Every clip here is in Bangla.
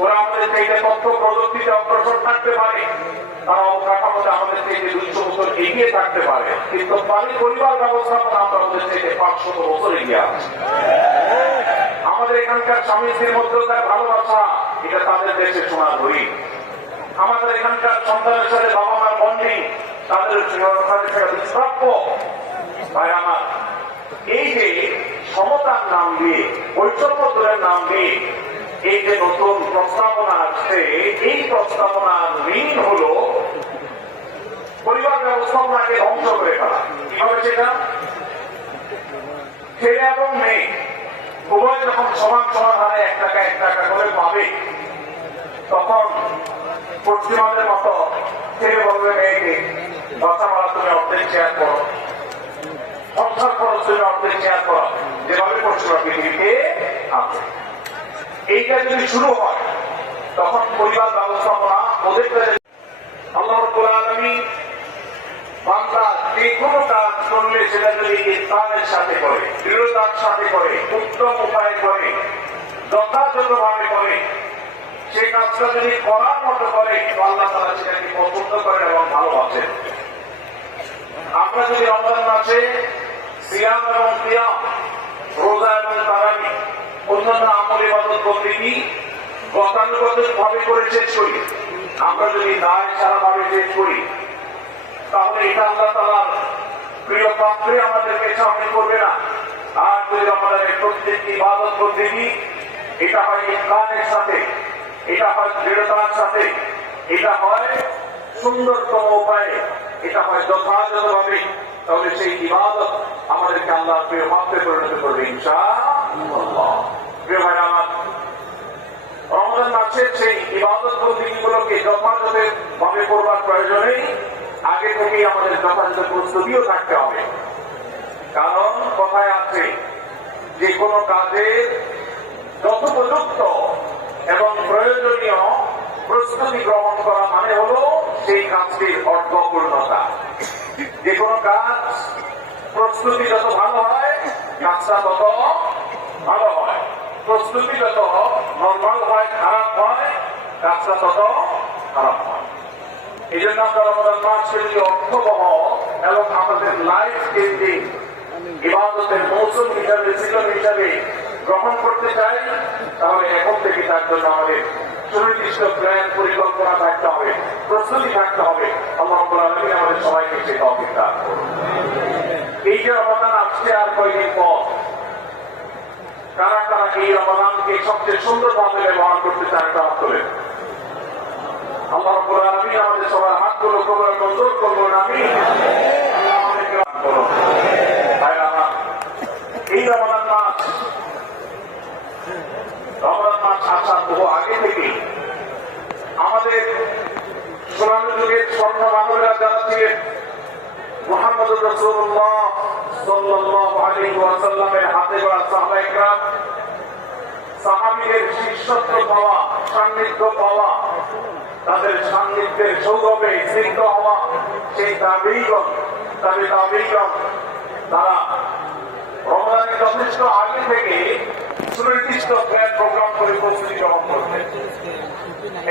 ওরা আমাদের থেকে তথ্য প্রযুক্তিতে অগ্রসর থাকতে পারে, তারা অবকাঠামোতে আমাদের থেকে 200 বছর এগিয়ে থাকতে পারে, কিন্তু পরিবার ব্যবস্থাপনা আমরা ওদের থেকে 500 বছর এগিয়ে আছি। আমাদের এখানকার স্বামী স্ত্রীর মধ্যে তার ভালোবাসা, এটা তাদের দেশে সোনার হরিণ। আমাদের এখানকার সন্তানের সাথে বাবা মার বন্ডিং, তাদের দুষ্প্রাপ্য। ভাই আমার, এই যে সমতার নাম দিয়ে, বৈষম্য দূরের নাম দিয়ে এই যে নতুন প্রস্তাবনা আসছে, এই প্রস্তাবনার ঋণ হলো পরিবার ব্যবস্থাপনাকে ধ্বংস করে ফেলা। কিভাবে সেটা? ছেলে এবং মেয়ে উভয় যখন সমান সমান হারে 1 টাকা 1 টাকা করে পাবে, তখন পশ্চিমাদের মতো ছেলে বলবে মেয়েকে, বাচ্চা মারা তুমি অর্ধেক শেয়ার করো, সংসার খরচ তুমি অর্ধেক শেয়ার করো, যেভাবে পশ্চিমা পৃথিবীতে আছে। এইটা যদি শুরু হয়, তখন পরিবার ব্যবস্থাপনা ওদের আল্লাহ রাব্বুল আলামিন বান্দা যে কোনো কাজ করলে সেটা যদি ইসলামের সাথে করে, দৃঢ়তার সাথে করে, উত্তম উপায় করে, যথাযথভাবে করে, সেই কাজটা যদি করার মতো করে, আল্লাহ তাআলা সেটাকে পছন্দ করেন এবং ভালোবাসেন। আমরা যদি রমজান মাসে সিয়াম এবং কিয়াম, রোজা এবং তারাবি, অন্যান্য আমল ইবাদত বন্দেগী গতানুগতিক ভাবে করে শেষ করি, আমরা যদি দায় সারা ভাবে শেষ করি, তাহলে এটা আল্লাহ তাআলার প্রিয় পাত্রে আমাদেরকে সামনে করবে না। আর যদি আমাদের প্রত্যেকটি ইবাদত বন্দেগী এটা হয় ইখলাসের সাথে, এটা হয় দৃঢ়তার সাথে, এটা হয় সুন্দরতম উপায়ে, এটা হয় যথাযথভাবে, তাহলে সেই ইবাদত আমাদেরকে আল্লাহর প্রিয় পাত্রে পরিণত করবে ইনশাআল্লাহ। প্রিয় ভাই আমার, রমজান মাসের সেই ইবাদত বন্দেগীগুলোকে যথাযথভাবে করবার প্রয়োজনে আগে থেকেই আমাদের যথাযথ প্রস্তুতিও থাকতে হবে। কারণ কথায় আছে, যে কোনো কাজের যথোপযুক্ত এবং প্রয়োজনীয় প্রস্তুতি গ্রহণ করা মানে হলো সেই কাজটির অর্থপূর্ণতা। যে কোনো কাজ প্রস্তুতি যত ভালো হয়, কাজটা তত ভালো হয়। প্রস্তুতি যত নর্মাল হয়, খারাপ হয়, কাজটা তত খারাপ হয়। এই জন্য আমরা রমজান মাসকে যদি অর্থবহ এবং আমাদের লাইফ চেঞ্জিং ইবাদতের মৌসুম হিসাবে, সিজন হিসাবে গ্রহণ করতে চাই, তাহলে এখন থেকে তার জন্য আমাদের সুনির্দিষ্ট প্ল্যান, পরিকল্পনা থাকতে হবে, প্রস্তুতি থাকতে হবে। আল্লাহ রাব্বুল আলামিন আমাদের সবাইকে সে তৌফিক দান করুন। এই যে রমাদান আসছে আর কয়েকদিন পর, কারা কারা এই রমাদানকে সবচেয়ে সুন্দরভাবে ব্যবহার করতে চান, তা তোলেন। আল্লাহ রাব্বুল আলামিন আমাদের সবার হাতগুলো কবুল মঞ্জুর করুন। আমিন। এই রমাদান মাস আসার বহু আগে থেকে আমাদের সোনালী যুগের স্বর্ণ মানবেরা যারা ছিলেন, মুহাম্মদুর রাসূলুল্লাহ সাল্লাল্লাহু আলাইহি ওয়াসাল্লামের হাতে গড়া সাহাবায়ে কেরাম, সাহাবীদের শিষ্যত্ব পাওয়া, সান্নিধ্য পাওয়া, তাদের সান্নিধ্যের সৌরভে স্নিগ্ধ হওয়া সেই তাবেঈগণ, তারা রমজানের যথেষ্ট আগে থেকে সুনির্দিষ্ট প্ল্যান প্রোগ্রাম করে প্রস্তুতি গ্রহণ করতেন।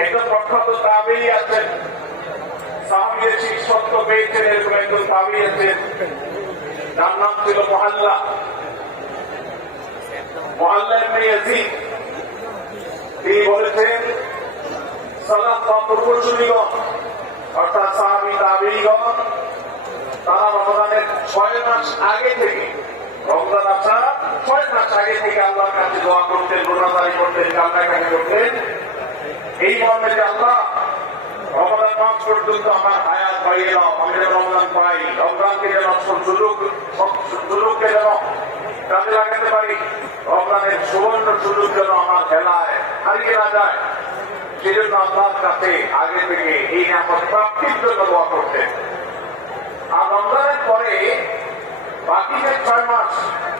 একজন প্রখ্যাত তাবেঈ আছেন, সাহাবীদের শিষ্যত্ব পেয়েছেন, এরকম একজন তাবেঈ আছেন, তার নাম ছিল মুআল্লা ইবনে ইয়াজিদ। তিনি বলেছেন, সালাত বা পূর্বসূরীগণ অর্থাৎ সাহাবী তাবেঈগণ তারা রমজানের 6 মাস আগে থেকে, রমজান আসার 6 মাস আগে থেকে আল্লাহর কাছে দোয়া করতেন, রোজাদারি করতেন, কান্নাকাটি করতেন, এই মর্মে যে আল্লাহ রমজান মাস পর্যন্ত আমার হায়াত পাইয়ে দাও, আমি যেন রমজান পাই, রমজানকে যেন সুযোগকে যেন কাজে লাগাতে পারি, রমজানের সুবর্ণ সুযোগ যেন আমার খেলায় হারিয়ে না যায়, সেই জন্য আল্লাহর কাছে আগে থেকে এই নিয়ামত প্রাপ্তির জন্য দোয়া করতেন। আর রমজানের পরে বাকি যে 6 মাস,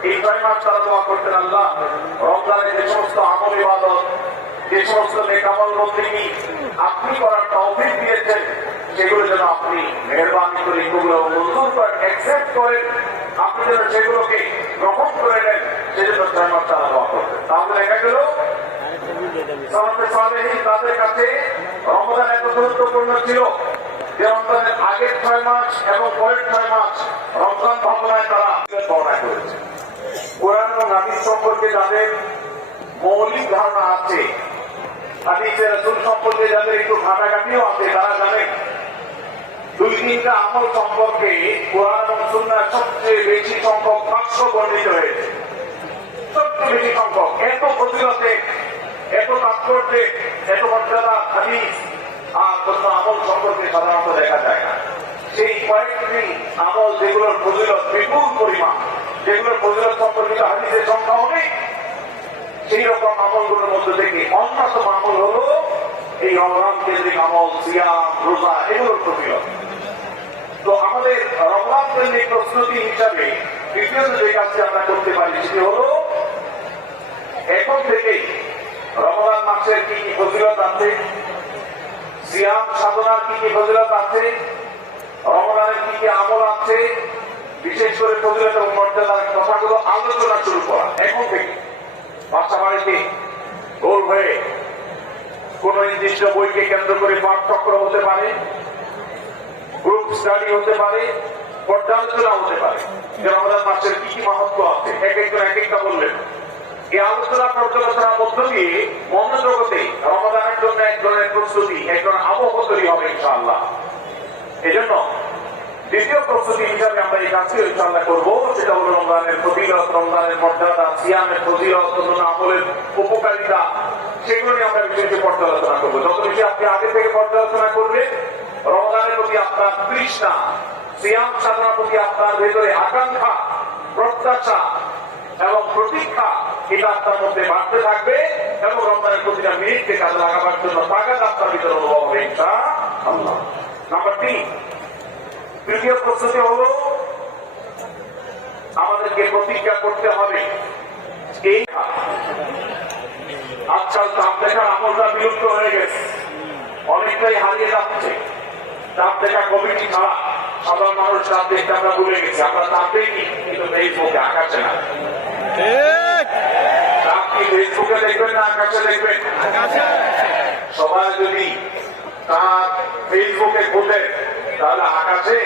এই 6 মাস তারা দোয়া করতেন, আল্লাহ রমজানের যে সমস্ত আমল ইবাদত, যে সমস্ত নেক আমল বন্দেগী আপনি করার তৌফিক দিয়েছেন, সেগুলো যেন আপনি মেহেরবানি করে এগুলো মঞ্জুর করেন, অ্যাকসেপ্ট করেন, আপনি যেন সেগুলোকে গ্রহণ করে নেন, সেজন্য 6 মাস তারা দোয়া করতেন। তাহলে দেখা গেল সালাফে সালেহীন তাদের কাছে রমজান এত গুরুত্বপূর্ণ ছিল যে রমজানের আগের 6 মাস এবং পরের 6 মাস রমজান ভাবনায় তারা বর্ণনা করেছে। কোরআন ও হাদিস সম্পর্কে যাদের মৌলিক ধারণা আছে, হাদিসে রাসূল সম্পর্কে যাদের একটু ঘাটাঘাটিও আছে, তারা জানেন 2-3টা আমল সম্পর্কে কোরআন এবং সুন্নাহ সবচেয়ে বেশি সংখ্যক ভাষ্য বর্ণিত হয়েছে। সবচেয়ে বেশি সংখ্যক, এত ফজিলতে, এত তাৎপর্যে, এত মর্যাদা হাদিস আর কোন আমল সম্পর্কে সাধারণত দেখা যায় না। সেই কয়েকটি আমল যেগুলোর ফজিলত বিপুল পরিমাণ, যেগুলোর ফজিলত সম্পর্কিত হাদিসের সংখ্যা অনেক, সেই রকম আমলগুলোর মধ্যে থেকে অন্যতম আমল হলো এই রমজান কেন্দ্রিক আমল, সিয়াম, রোজা, এগুলোর ফজিলত। তো আমাদের রমজান কেন্দ্রিক প্রস্তুতি হিসাবে দ্বিতীয়ত যে কাজটি আমরা করতে পারি সেটি হলো এখন থেকেই রমজান মাসের কি কি ফজিলত আছে, সিয়াম সাধনার কি কি ফজিলত আছে, রমজানের কি কি আমল আছে, বিশেষ করে ফজিলত এবং মর্যাদার কথাগুলো আলোচনা শুরু করা এখন থেকে। বাসা বাড়িতে গোল হয়ে কোন নির্দিষ্ট বইকে কেন্দ্র করে পাঠচক্র হতে পারে, গ্রুপ স্টাডি হতে পারে, পর্যালোচনা হতে পারে যে রমজান মাসের কি কি মাহাত্ম্য আছে, এক একজন এক একটা বললেন। এই আলোচনা পর্যালোচনার মধ্য দিয়ে মনোজগতে রমজানের জন্য এক ধরনের প্রস্তুতি, এক ধরনের আবহ তৈরি হবে ইনশাআল্লাহ। এই জন্য দ্বিতীয় প্রস্তুতি হিসাবে আমরা এই কাজটি ইনশাআল্লাহ করবো, সেটা হলো রমজানের ফজিলত, রমজানের মর্যাদা, সিয়ামের ফজিলত, অন্যান্য আমলের উপকারিতা, সেগুলো নিয়ে আমরা বিশেষ পর্যালোচনা করবো। যত বেশি আপনি আগে থেকে পর্যালোচনা করবেন, রমজানের প্রতি আপনার তৃষ্ণা, সিয়াম সাধনার প্রতি আপনার ভেতরে আকাঙ্ক্ষা, প্রত্যাশা এবং প্রতীক্ষা, এটা আপনার মধ্যে বাড়তে থাকবে এবং রমজানের প্রতিটা মিনিটকে কাজে লাগাবার জন্য তাগাদ আপনার ভিতরে অনুভব হবে ইনশাআল্লাহ। নাম্বার 3, তৃতীয় প্রস্তুতি হলো আমাদেরকে প্রতিজ্ঞা করতে হবে এই আজকাল চাপ দেখার আমলটা বিলুপ্ত হয়ে গেছে, অনেকটাই হারিয়ে যাচ্ছে। চাপ দেখা কমিটি ছাড়া সাধারণ মানুষ চাপ দেখতে আমরা ভুলে গেছি। আমরা চাপ দেখি কিন্তু ফেসবুকে, আকাশে না। চাপ কি ফেসবুকে দেখবেন না আকাশে দেখবেন? সবাই যদি তার ফেসবুকে খুঁজে তাহলে আকাশে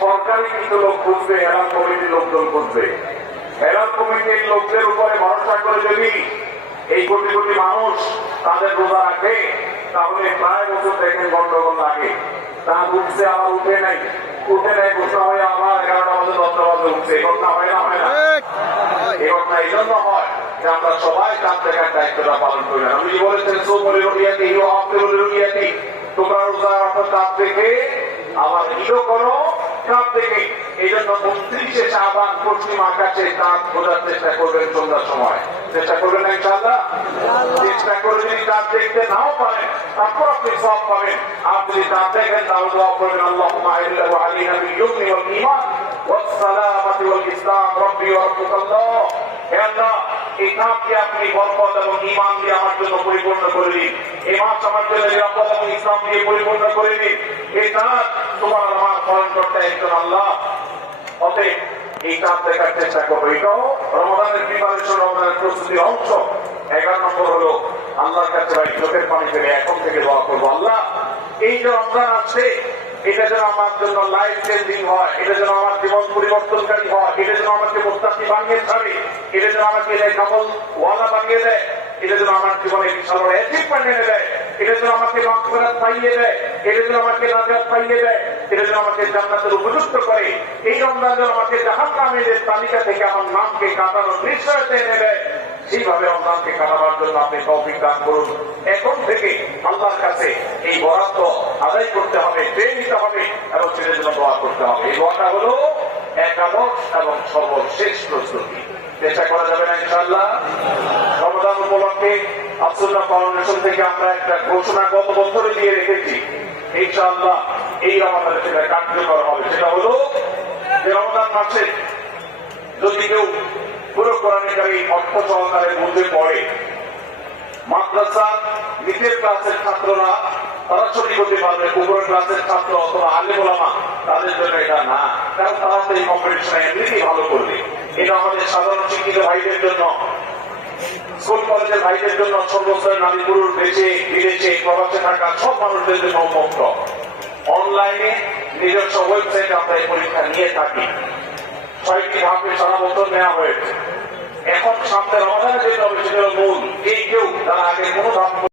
সরকারি কিন্তু লোক খুঁজবে, এলান কমিটির লোকজন খুঁজবে। এলান কমিটির লোকদের উপরে ভরসা করে যদি এই কোটি কোটি মানুষ তাদের রোজা রাখে, তাহলে প্রায় বছর দেখেন গন্ডগোল লাগে। তা উঠছে আবার উঠে নাই, উঠে নাই ঘোষণা হয়ে আবার 11টা বাজে 10টা বাজে উঠছে। এই ঘটনা হয় না? হয় না? এই ঘটনা এই জন্য হয় যে আমরা সবাই চাঁদ দেখার দায়িত্বটা পালন করি না। আমি বলেছেন সৌমলি রুটিয়াতি, রুটিয়াতি, তোমরা রোজা রাখো চাঁদ দেখে, আবার ঈদও করো চাঁদ দেখে। এই জন্য 29শে শাবান পশ্চিম আকাশে চাঁদ বোঝার চেষ্টা করবেন সন্ধ্যার সময়। চেষ্টা করবেন না ইনশাআল্লাহ? চেষ্টা করে যদি চাঁদ দেখতে নাও পারেন তারপর আপনি সওয়াব পাবেন। আর যদি চাঁদ দেখেন তাহলে দোয়া করবেন আল্লাহুম্মা আইল্লাহু আলাইনা বিল ইয়ুমনি ওয়াল ঈমান ওয়াস সালামাতি ওয়াল ইসলাম রাব্বি ওয়া রাব্বুকাল্লাহ। হে আল্লাহ, এই চাঁদকে আপনি বরকত এবং ঈমান দিয়ে আমার জন্য পরিপূর্ণ করে দিন। এই মাস আমার জন্য নিরাপদ এবং ইসলাম দিয়ে পরিপূর্ণ করে দিন। এই চাঁদ তোমার আমার পালনকর্তা একজন আল্লাহ। অতএব এই চাঁদ দেখার চেষ্টা করবো। এটাও রমজানের প্রিপারেশন, রমজানের প্রস্তুতির অংশ। 11 নম্বর হলো আল্লাহর কাছে ভাই চোখের পানি ফেলে এখন থেকে দোয়া করবো, আল্লাহ এই যে রমজান আসছে এটা যেন আমার জন্য লাইফ চেঞ্জিং হয়, এটা যেন আমার জীবন পরিবর্তনকারী হয়, এটা যেন আমাকে মুস্তাকি বানিয়ে ছাড়ে, এটা যেন আমাকে কামল ওয়ালা বানিয়ে দেয়, এটা যেন আমার জীবনে বিশাল অ্যাচিভমেন্ট এনে দেয়, এটা যেন আমাকে মাগফিরাত পাইয়ে দেয়, এটা যেন আমাকে নাজাত পাইয়ে দেয়, এটা যেন আমাকে জান্নাতের উপযুক্ত করে। এই রমজান যেন আমাকে জাহান্নামীদের তালিকা থেকে আমার নামকে কাটানোর নিশ্চয়তা এনে দেয়। সেইভাবে রমজানকে কাটাবার জন্য আপনি তৌফিক দান করুন। এখন থেকে আল্লাহর কাছে এই বরাদ্দ আদায় করতে হবে, পেয়ে নিতে হবে এবং সেটার জন্য দোয়া করতে হবে। এই দোয়াটা হলো একাদশ এবং সর্বশেষ প্রস্তুতি। চেষ্টা করা যাবে না ইনশাআল্লাহ? রমজান উপলক্ষে আস-সুন্নাহ ফাউন্ডেশন থেকে আমরা একটা ঘোষণা গত বছরে দিয়ে রেখেছি, ইনশাআল্লাহ এই রমজানে সেটা কার্যকর হবে। সেটা হলো যে রমজান মাসে যদি কেউ পুরো কোরআনকারী অর্থ সহকারে বুঝে পড়ে, মাদ্রাসা নিচের ক্লাসের ছাত্ররা তারা ছুটি করতে পারবে, উপরের ক্লাসের ছাত্র অথবা আলেম ওলামা তাদের জন্য এটা না, কারণ তারা তো এই কম্পিটিশনে এমনিতেই ভালো করবে। এটা আমাদের সাধারণ শিক্ষিত ভাইদের জন্য, স্কুল কলেজের ভাইদের জন্য সর্বস্তরের নারী পুরুষ দেশে বিদেশে প্রবাসে থাকা সব মানুষদের জন্য উন্মুক্ত। অনলাইনে নিজস্ব ওয়েবসাইটে আমরা এই পরীক্ষা নিয়ে থাকি। 6টি ধাপে সারা বছর নেওয়া হয়েছে। এখন সামনে রমাদানে যেটা হবে সেটা মূল। এই কেউ তারা আগে কোনো ধাপ